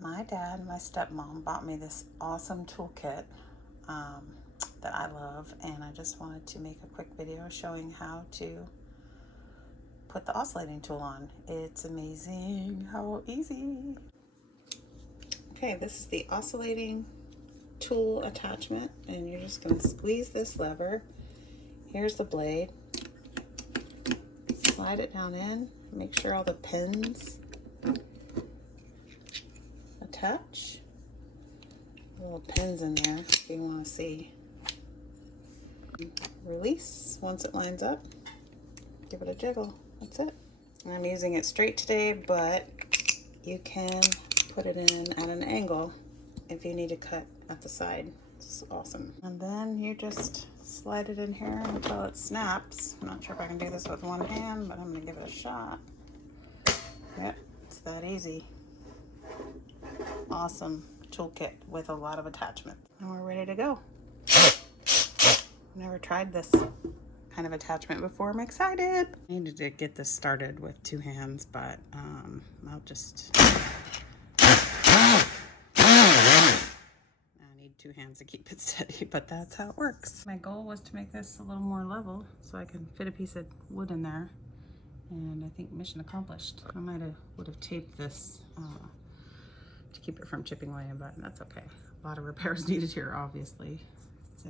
My dad and my stepmom bought me this awesome toolkit that I love, and I just wanted to make a quick video showing how to put the oscillating tool on. It's amazing how easy. Okay, this is the oscillating tool attachment, and you're just going to squeeze this lever. Here's the blade. Slide it down in. Make sure all the pins attach. Little pins in there if you want to see. Release once it lines up. Give it a jiggle. That's it. I'm using it straight today, but you can put it in at an angle if you need to cut at the side. It's awesome. And then you just slide it in here until it snaps. I'm not sure if I can do this with one hand, but I'm gonna give it a shot. Yep, it's that easy. Awesome toolkit with a lot of attachment. And we're ready to go. Never tried this kind of attachment before. I'm excited. I needed to get this started with two hands, but I'll just... I need two hands to keep it steady, but that's how it works. My goal was to make this a little more level so I can fit a piece of wood in there, and I think mission accomplished. I would have taped this to keep it from chipping away, but that's okay. A lot of repairs needed here, obviously. So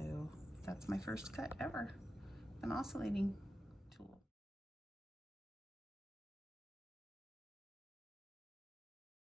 that's my first cut ever. An oscillating.